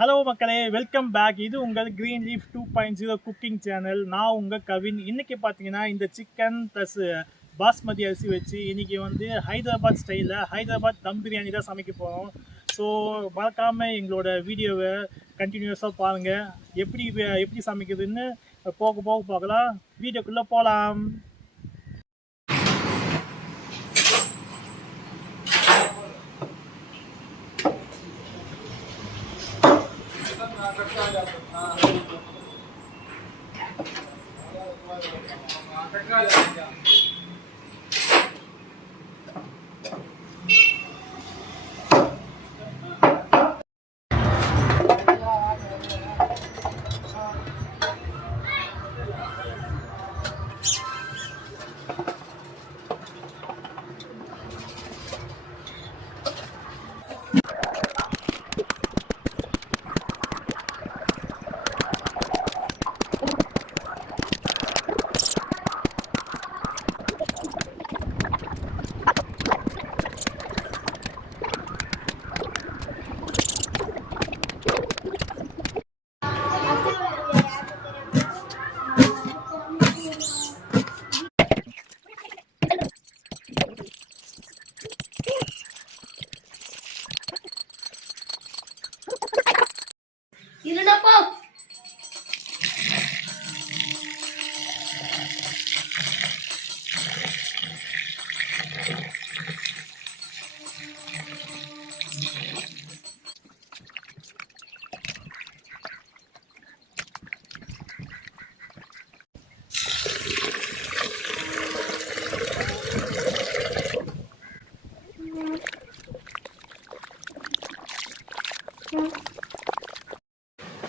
Hello மக்களே, welcome back. இது உங்கள் க்ரீன் லீஃப் 2.0 குக்கிங் சேனல். நான் உங்கள் கவின். இன்றைக்கி பார்த்தீங்கன்னா இந்த சிக்கன் ப்ளஸ் பாஸ்மதி அரிசி வச்சு இன்றைக்கி வந்து ஹைதராபாத் ஸ்டைலில் ஹைதராபாத் தம் பிரியாணி தான் சமைக்க போகிறோம். ஸோ மறக்காமல் எங்களோட வீடியோவை கண்டினியூஸாக பாருங்கள். எப்படி சமைக்கிறதுன்னு போக போக பார்க்கலாம். வீடியோக்குள்ளே போகலாம்.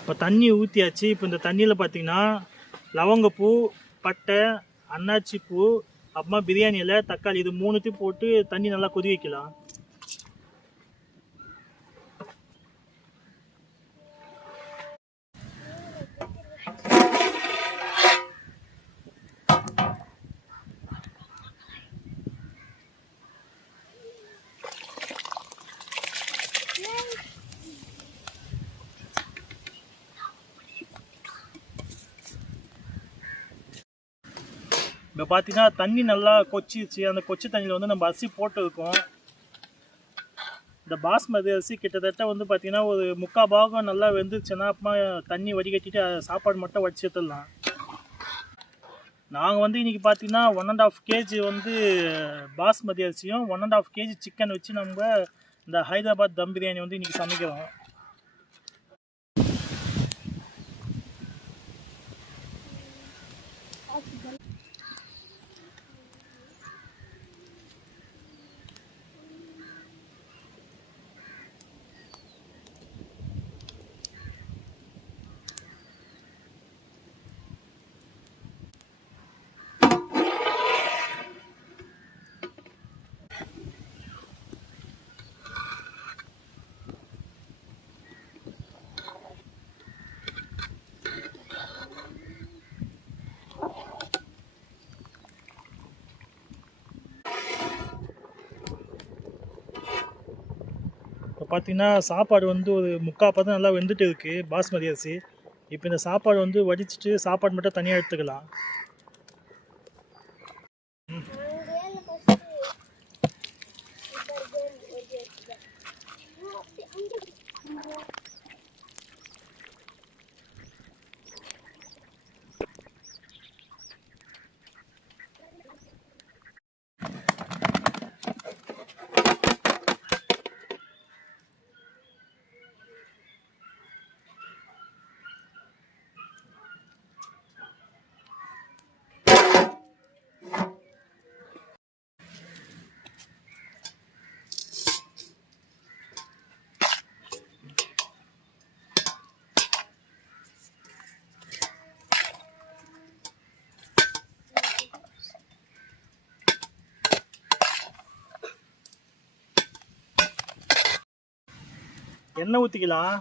இப்போ தண்ணி ஊற்றியாச்சு. இப்போ இந்த தண்ணியில் பார்த்தீங்கன்னா லவங்கப்பூ, பட்டை, அன்னாச்சி பூ, அப்புறமா பிரியாணி இலை, தக்காளி இது மூணுத்தையும் போட்டு தண்ணி நல்லா கொதி வைக்கலாம். இப்போ பார்த்தீங்கன்னா தண்ணி நல்லா கொச்சிச்சு. அந்த கொச்சி தண்ணியில் வந்து நம்ம அரிசி போட்டுருக்கோம். இந்த பாஸ்மதி அரிசி கிட்டத்தட்ட வந்து பார்த்திங்கன்னா ஒரு 3/4 பாகம் நல்லா வெந்துருச்சுன்னா அப்புறமா தண்ணி வடிகட்டிட்டு சாப்பாடு மட்டும் வடிச்சு எடுத்துடலாம். நாங்கள் வந்து இன்றைக்கி பார்த்தீங்கன்னா 1.5 kg வந்து பாஸ்மதி அரிசியும் 1.5 kg சிக்கன் வச்சு நம்ம இந்த ஹைதராபாத் தம் பிரியாணி வந்து இன்றைக்கி சமைக்கிறோம். இப்போ பார்த்தீங்கன்னா சாப்பாடு வந்து ஒரு 3/4 பதம் நல்லா வெந்துட்டு இருக்குது பாஸ்மதி அரிசி. இப்போ இந்த சாப்பாடு வந்து வடிச்சிட்டு சாப்பாடு மட்டும் தனியாக எடுத்துக்கலாம். எண்ணெய் ஊற்றிக்கலாம்.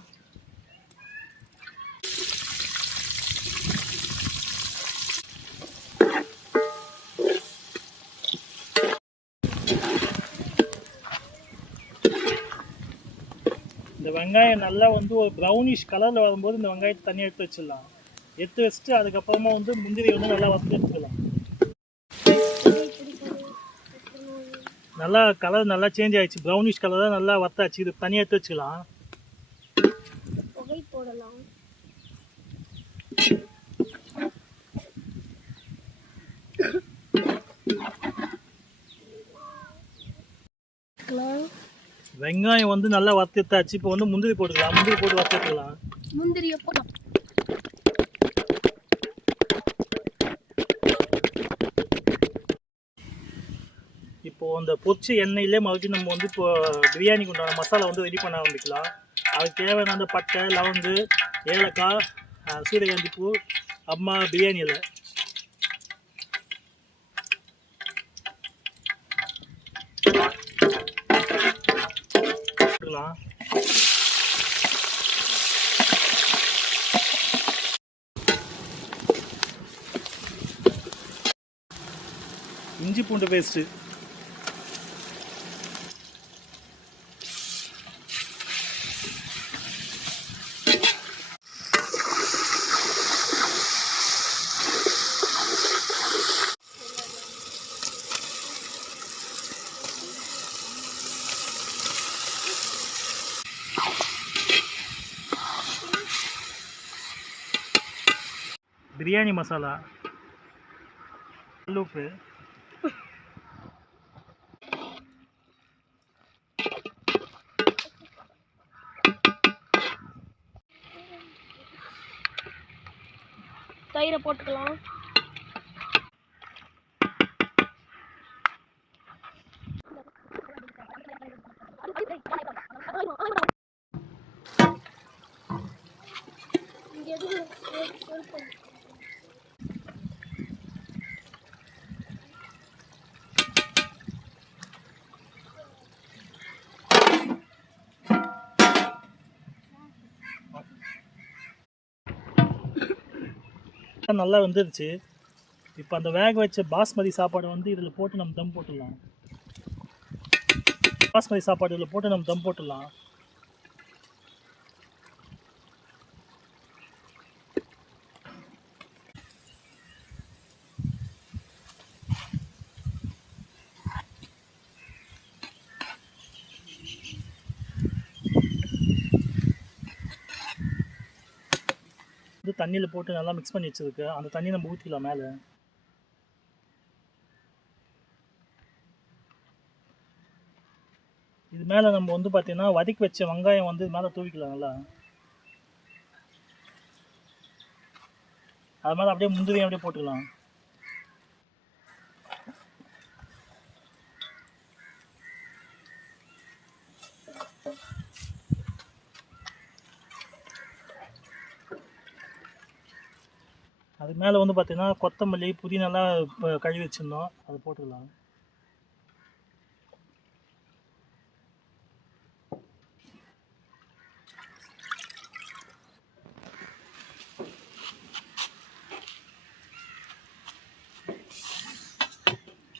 இந்த வெங்காயம் நல்லா வந்து ஒரு ப்ரௌனிஷ் கலரில் வரும்போது இந்த வெங்காயத்தை தனியாக எடுத்து வச்சிடலாம். எடுத்து வச்சுட்டு அதுக்கப்புறமா வந்து முந்திரி வந்து நல்லா வறுத்து எடுத்துக்கலாம். நல்லா கலர் நல்லா சேஞ்ச் ஆயிடுச்சு, ப்ரௌனிஷ் கலராக நல்லா வறுத்தாச்சு. இது தனியாக எடுத்து வச்சுக்கலாம். போடலாம். வெங்காயம் வந்து நல்லா வறுத்தாச்சு. இப்போ வந்து முந்திரி போட்டுக்கலாம். முந்திரி போட்டு வறுத்துக்கலாம். முந்திரியை போட்டு இப்போது அந்த பொரிச்ச எண்ணெயிலே மறுபடியும் நம்ம வந்து இப்போ பிரியாணிக்கு உண்டான மசாலா வந்து ரெடி பண்ண ஆரம்பிக்கலாம். அதுக்கு தேவையான அந்த பட்டை, லவங்கு, ஏலக்காய், சூரியகாந்தி பூ, அம்மா பிரியாணி இலை. இஞ்சி பூண்டு பேஸ்ட்டு, பிரியாணி மசாலா, உப்பு, தயிரை போட்டுக்கலாம். நல்லா வந்துருச்சு. இப்போ அந்த வேக வச்ச பாஸ்மதி சாப்பாடு வந்து இதில் போட்டு நம்ம தம் போட்டுடலாம். பாஸ்மதி சாப்பாடு இதில் போட்டு நம்ம தம் போட்டுடலாம். இது தண்ணியில் போட்டு நல்லா மிக்ஸ் பண்ணி வச்சிருக்கு. அந்த தண்ணி நம்ம ஊற்றிக்கலாம் மேலே. இது மேலே நம்ம வந்து பார்த்தீங்கன்னா வதக்கி வச்ச வெங்காயம் வந்து மேலே தூவிக்கலாம். நல்லா அது மேலே அப்படியே முந்திரியும் அப்படியே போட்டுக்கலாம். அது மேலே வந்து பார்த்தீங்கன்னா கொத்தமல்லி, புதினாலாம் கழுவி வச்சுருந்தோம், அதை போட்டுக்கலாம்.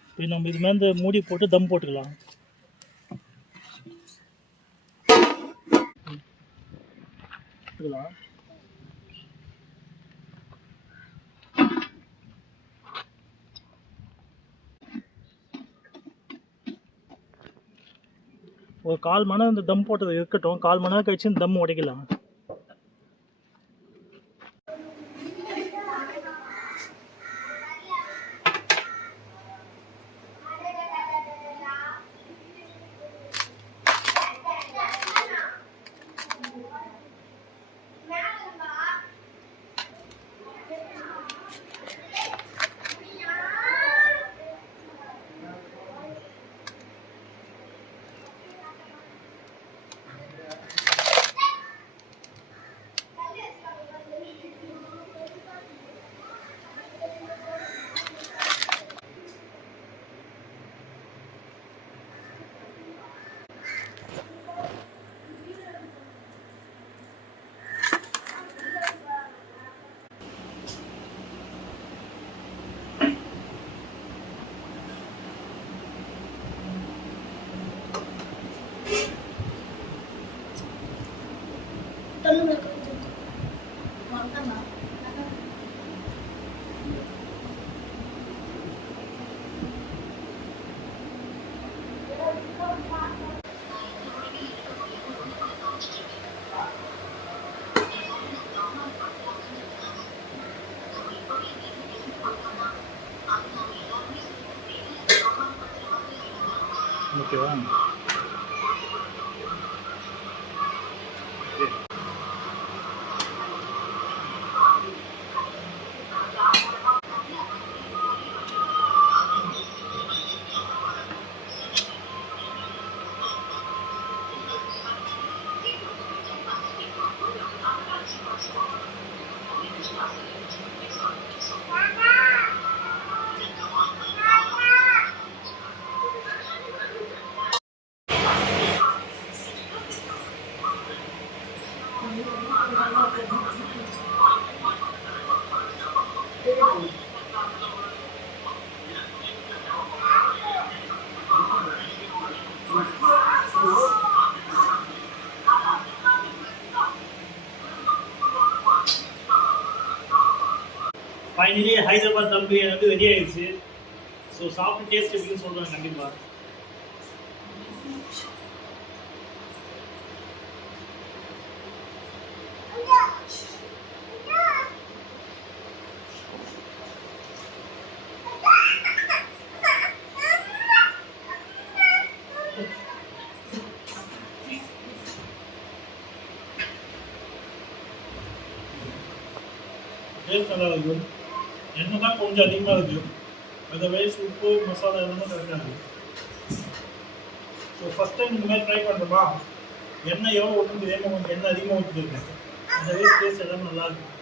இப்போ நம்ம இது மேலே மூடி போட்டு தம் போட்டுக்கலாம். ஒரு 1/4 மணி நேரம் இந்த தம் போட்டது இருக்கட்டும். 1/4 மணி நேரம் கழிச்சு இந்த தம் உடைக்கலாம். ஓகேவா? ஃபைனலி ஹைதராபாத் தம் பிரியாணி வந்து ரெடி ஆயிடுச்சு. ஸோ சாப்பிட்டு டேஸ்ட் எப்படின்னு சொல்கிறேன் கண்டிப்பாக. டேஸ்ட் நல்லா இருக்குது. எண்ணெய் தான் கொஞ்சம் அதிகமாக இருக்குது. அதர்வைஸ் உப்பு மசாலா எல்லாமே கரெக்டாக இருக்குது. ஸோ ஃபஸ்ட் டைம் இந்த மாதிரி ட்ரை பண்ணுறோமா, எண்ணெய் எவ்வளோ ஊற்றுன்னு தெரியாமல் கொஞ்சம் எண்ணெய் அதிகமாக ஊற்றிட்டு இருக்கேன். அதர்வைஸ் டேஸ்ட் எல்லாமே நல்லா இருக்குது.